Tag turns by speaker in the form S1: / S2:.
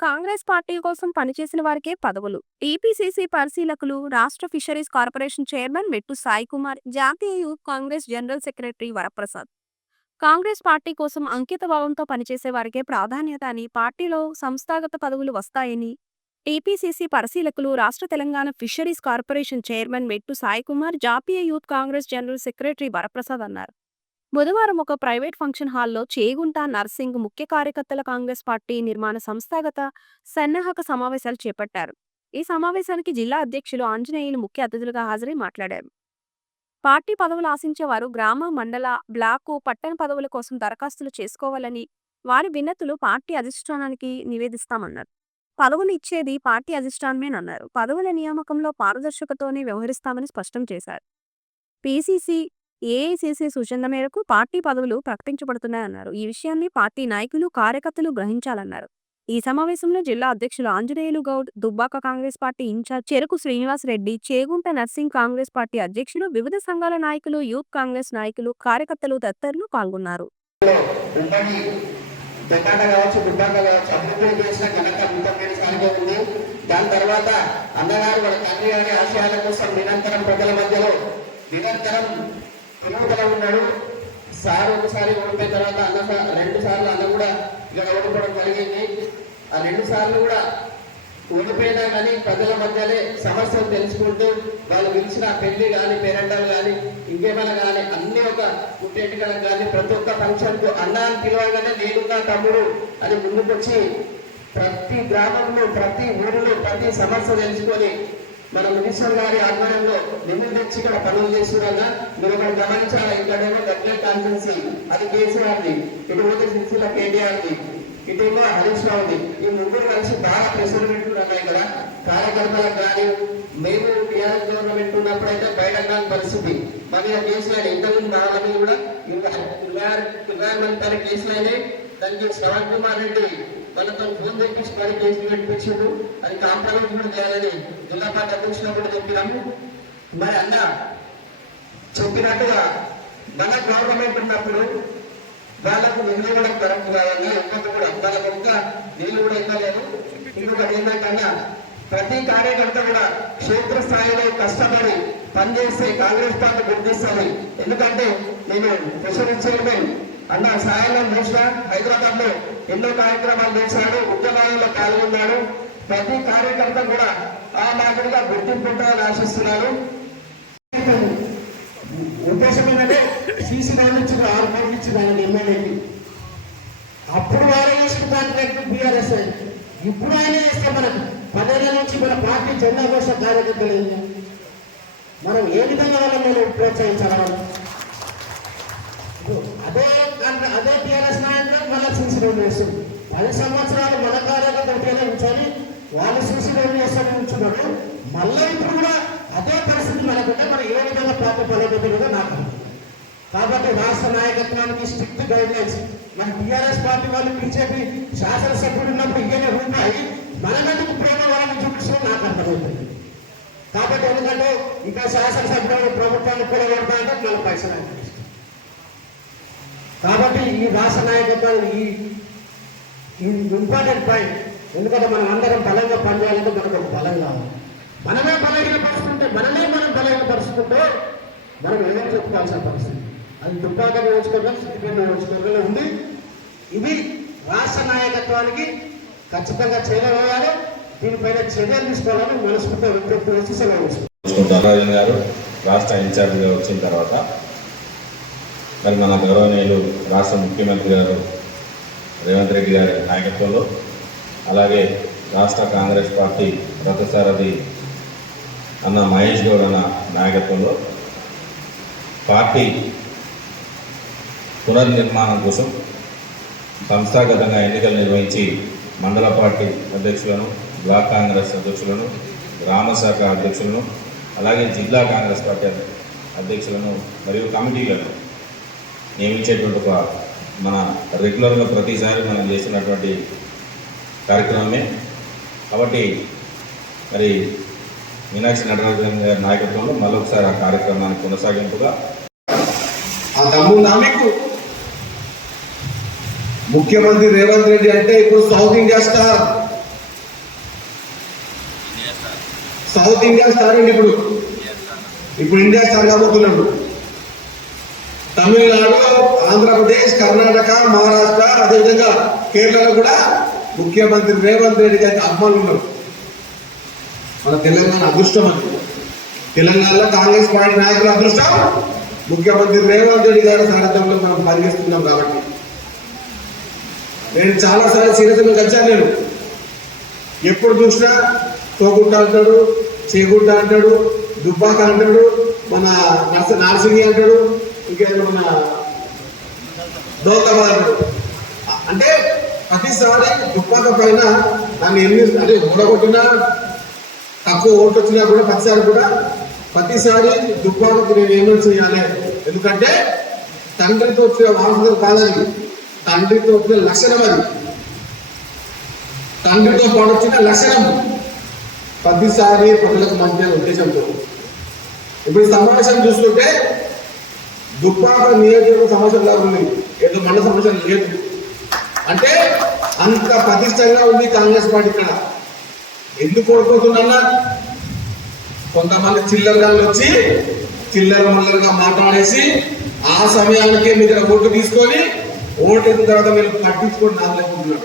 S1: Congress party కోసం పనిచేసిన వారికే పదవులు. టీపీసీసీ పరిశీలకులు రాష్ట్ర ఫిషరీస్ కార్పొరేషన్ చైర్మన్ మెట్టు సాయి కుమార్ జాతీయ youth Congress general secretary Varaprasad. Congress party కోసం అంకిత భావంతో పనిచేసే వారికే ప్రాధాన్యత అని పార్టీలో సంస్థాగత పదవులు వస్తాయని టీపీసీసీ పరిశీలకులు రాష్ట్ర తెలంగాణ ఫిషరీస్ కార్పొరేషన్ చైర్మన్ మెట్టు సాయి కుమార్ జాతీయ youth Congress general secretary Varaprasad అన్నారు. బుధవారం ఒక ప్రైవేట్ ఫంక్షన్ హాల్లో చేగుంట నర్సింగ్ ముఖ్య కార్యకర్తల కాంగ్రెస్ పార్టీ నిర్మాణ సంస్థాగత సన్నాహక సమావేశాలు చేపట్టారు. ఈ సమావేశానికి జిల్లా అధ్యక్షులు ఆంజనేయులు ముఖ్య అతిథులుగా హాజరై మాట్లాడారు. పార్టీ పదవులు ఆశించేవారు గ్రామ మండల బ్లాకు పట్టణ పదవుల కోసం దరఖాస్తులు చేసుకోవాలని వారి విన్నతులు పార్టీ అధిష్టానానికి నివేదిస్తామన్నారు. పదవులు ఇచ్చేది పార్టీ అధిష్టానమేనన్నారు. పదవుల నియామకంలో పారదర్శకతోనే వ్యవహరిస్తామని స్పష్టం చేశారు. పీసీసీ ఏఐసీసీ సూచనల మేరకు పార్టీ పదవులు ప్రకటించబడుతున్నాయన్నారు. ఈ విషయాన్ని పార్టీ నాయకులు కార్యకర్తలు గ్రహించాలన్నారు. ఈ సమావేశంలో జిల్లా అధ్యక్షులు Anjaneyulu Goud Dubbaka Congress party incharge Cheruku Srinivas Reddy Chegunta Narsing Congress party అధ్యక్షులు వివిధ సంఘాల నాయకులు యూత్ కాంగ్రెస్ నాయకులు కార్యకర్తలు తదితరులు పాల్గొన్నారు.
S2: దాని తర్వాత అన్నగారు తండ్రి గారి ఆశయాల కోసం నిరంతరం ప్రజల మధ్యలో నిరంతరం తిరుగుతూ ఉన్నాడు? సార్ ఒకసారి ఓడిపోయిన తర్వాత అన్న రెండు సార్లు అన్న కూడా ఇక్కడ ఓడిపోవడం జరిగింది. ఆ రెండు సార్లు కూడా ఓడిపోయినా కానీ ప్రజల మధ్యనే సమస్యలు తెలుసుకుంటూ వాళ్ళు పిలిచిన పెళ్ళి కానీ పేరెంటలు కానీ ఇంకేమైనా కానీ అన్ని ఒక పుట్టేటికలకు కానీ ప్రతి ఒక్క ఫంక్షన్కు అన్నా అని పిలవగానే నేనున్నా తమ్ముడు అని ముందుకొచ్చి ప్రతి గ్రామంలో ప్రతి ఊరిలో ప్రతి సమస్య తెలుసుకొని మన మినిస్టర్ గారి ఆధ్వర్యంలో నిధులు తెచ్చి ఇక్కడ పనులు చేస్తున్నారన్న మీరు ఒకటి గమనించాలి? ఇక్కడేమో దగ్గర కాన్సెన్సీ అది కేసీఆర్ది. ఇటు పోతే సిరిసిల్ల కేటీఆర్ది. ఇటేమో హరీష్ రావుది. ఈ ముగ్గురు కలిసి బాగా ప్రెషర్ పెట్టుకున్నారు ఇక్కడ. కార్యకర్తలకు కానీ మేము టీఆర్ఎస్ గవర్నమెంట్ ఉన్నప్పుడైతే బయట కాని పరిస్థితి. మన కేసులు ఇంతకుముందు బాగా కూడా ఇంకా ఇరవై మంది పని కేసులు అయినాయి. దానికి శ్రవణ్ కుమార్ రెడ్డి తెప్పించి మరి కేసులు పెట్టించాడు అది కాంప్రమైజ్ కూడా చేయాలని జిల్లా పార్టీ అధ్యక్షులు కూడా చెప్పినాము. మరి అన్న చెప్పినట్టుగా మన గవర్నమెంట్ ఉన్నప్పుడు వాళ్ళకు నిధులు కూడా కరెక్ట్ కావాలి. ఒక్కొక్క కూడా వాళ్ళకు ఒక్క నీళ్ళు కూడా ఇవ్వలేదు ఇంకొకటి ఏంటంటే ప్రతి కార్యకర్త కూడా క్షేత్రస్థాయిలో కష్టపడి పనిచేస్తే కాంగ్రెస్ పార్టీ గుర్తిస్తుంది. ఎందుకంటే నేను ప్రెసిడెంట్ చైర్మన్ అన్న సాయంలో చూసిన హైదరాబాద్లో ఎన్నో కార్యక్రమాలు చేశాడు ఉద్యమాలలో పాల్గొన్నాడు. ప్రతి కార్యకర్త కూడా ఆ మాదిరిగా గుర్తింపు ఉంటుందని ఆశిస్తున్నాను ఉద్దేశం ఏంటంటే సీసీ ల్యాండ్ ఇచ్చిన ఆరు కోట్లు ఇచ్చిన ఆయన ఎమ్మెల్యేకి. అప్పుడు వారే చేసిన కాంట్రాక్ట్ బీఆర్ఎస్ ఇప్పుడు ఆయన చేస్తే మనకు పదేళ్ళ నుంచి మన పార్టీ జెండా కోసం కార్యకర్తలు మనం ఏ విధంగా వాళ్ళని మనం ప్రోత్సహించాలి వాళ్ళు ఇప్పుడు అదే కాంట్రా- అదే టీఆర్ఎస్ నాయకులు మళ్ళీ సీసీ వేస్తుంది పది సంవత్సరాలు మన కార్యకర్తలు ఉంచాలి. వాళ్ళు చూసి రోడ్డు వేస్తామని ఉంచున్నాడు మళ్ళీ ఇప్పుడు కూడా అదే పరిస్థితి మనకుంటే మనం ఏ విధంగా పార్టీ కూడా నాకు కాబట్టి రాష్ట్ర నాయకత్వానికి స్ట్రిక్ట్ గైడ్ లైన్స్ మన టీఆర్ఎస్ పార్టీ వాళ్ళు బీజేపీ శాసనసభ్యుడు ఉన్నప్పుడు ఇవన్నీ ఉన్నాయి మనమెందుకు ప్రేమ వాళ్ళని చూపించడం నాకు అర్థమవుతుంది కాబట్టి ఎందుకంటే ఇంకా శాసనసభ్యులు ప్రభుత్వాన్ని కూడగొడతాయంటే నలభై పైసలు ఆయన కాబట్టి ఈ రాష్ట్ర నాయకత్వాన్ని ఈ ఈ ఇంపార్టెంట్ పాయింట్ ఎందుకంటే మనం అందరం బలంగా పనిచేయాలంటే మనకు ఒక బలం కావాలి. మనమే బలహీన పరుచుకుంటే మనమే మనం బలహీన పరుచుకుంటే మనం ఏదైనా చెప్పుకోవాల్సిన పరిస్థితి. అది దుబ్బాక నియోజకవర్గం సిద్దిపేట నియోజకవర్గంలో ఉంది. ఇది రాష్ట్ర నాయకత్వానికి ఖచ్చితంగా చేయగలగాలి దీనిపైన చర్యలు తీసుకోవాలని మనస్ఫూర్తిగా విజ్ఞప్తి చేసి సెలవు
S3: గారు రాష్ట్ర ఇన్ఛార్జిగా వచ్చిన తర్వాత మరి మన గౌరవనీయులు రాష్ట్ర ముఖ్యమంత్రి గారు రేవంత్ రెడ్డి గారి నాయకత్వంలో అలాగే రాష్ట్ర కాంగ్రెస్ పార్టీ రథసారథి అన్న మహేష్ గౌడ్ అన్న నాయకత్వంలో పార్టీ పునర్నిర్మాణం కోసం సంస్థాగతంగా ఎన్నికలు నిర్వహించి మండల పార్టీ అధ్యక్షులను బ్లాక్ కాంగ్రెస్ అధ్యక్షులను గ్రామ శాఖ అధ్యక్షులను అలాగే జిల్లా కాంగ్రెస్ పార్టీ అధ్యక్షులను మరియు కమిటీలను నియమించేటువంటి ఒక మన రెగ్యులర్గా ప్రతిసారి మనం చేసినటువంటి కార్యక్రమమే. కాబట్టి మరి మీనాక్షి నటరాజన్ గారి నాయకత్వంలో మళ్ళొకసారి ఆ కార్యక్రమాన్ని కొనసాగింపుగా.
S4: ఆ తమ్ము నామికు ముఖ్యమంత్రి రేవంత్ రెడ్డి అంటే ఇప్పుడు south India star. South India star అండి ఇప్పుడు. ఇప్పుడు ఇండియా స్టార్ కాబోతున్నాడు. తమిళనాడు ఆంధ్రప్రదేశ్ కర్ణాటక మహారాష్ట్ర అదేవిధంగా కేరళలో కూడా ముఖ్యమంత్రి రేవంత్ రెడ్డి గారికి అమ్మాలు ఉన్నారు. మన తెలంగాణ అదృష్టం అని తెలంగాణలో కాంగ్రెస్ పార్టీ నాయకుల అదృష్టం ముఖ్యమంత్రి రేవంత్ రెడ్డి గారి సారథ్యంలో మనం పనిచేస్తున్నాం కాబట్టి. నేను చాలాసార్లు సీరియస్గా నేను. ఎప్పుడు చూసినా తోగుంట అంటాడు చేగుంట అంటాడు దుబ్బాక అంటాడు మన నర్స నార్సింగి అంటాడు ఇంకేదో మన అంటే ప్రతిసారి దుబ్బాక పైన దాన్ని ఎన్ని అంటే ఊడగొట్టినా తక్కువ ఓటు వచ్చినా కూడా ప్రతిసారి కూడా ప్రతిసారి దుబ్బాకకు నేను ఏమని చేయాలి? ఎందుకంటే తండ్రితో వచ్చిన వారసులు కాదని తండ్రితో వచ్చిన లక్షణం అది. తండ్రితో పాటు వచ్చిన లక్షణం. ప్రతిసారి ప్రజలకు మంచి ఉద్దేశంతో. ఇప్పుడు సమావేశం చూస్తుంటే దుబ్బాక నియోజకవర్గ సమస్యలా ఉంది ఏదో మన సమస్య లేదు. అంటే అంత ప్రతిష్టంగా ఉంది కాంగ్రెస్ పార్టీ ఇక్కడ. ఎందుకు ఓడిపోతున్నా కొంతమంది చిల్లరగాళ్ళు వచ్చి చిల్లర మల్లరగా మాట్లాడేసి ఆ సమయానికే మీ దగ్గర ఓటు తీసుకొని ఓటు తర్వాత మీరు పట్టించుకొని నాలుగు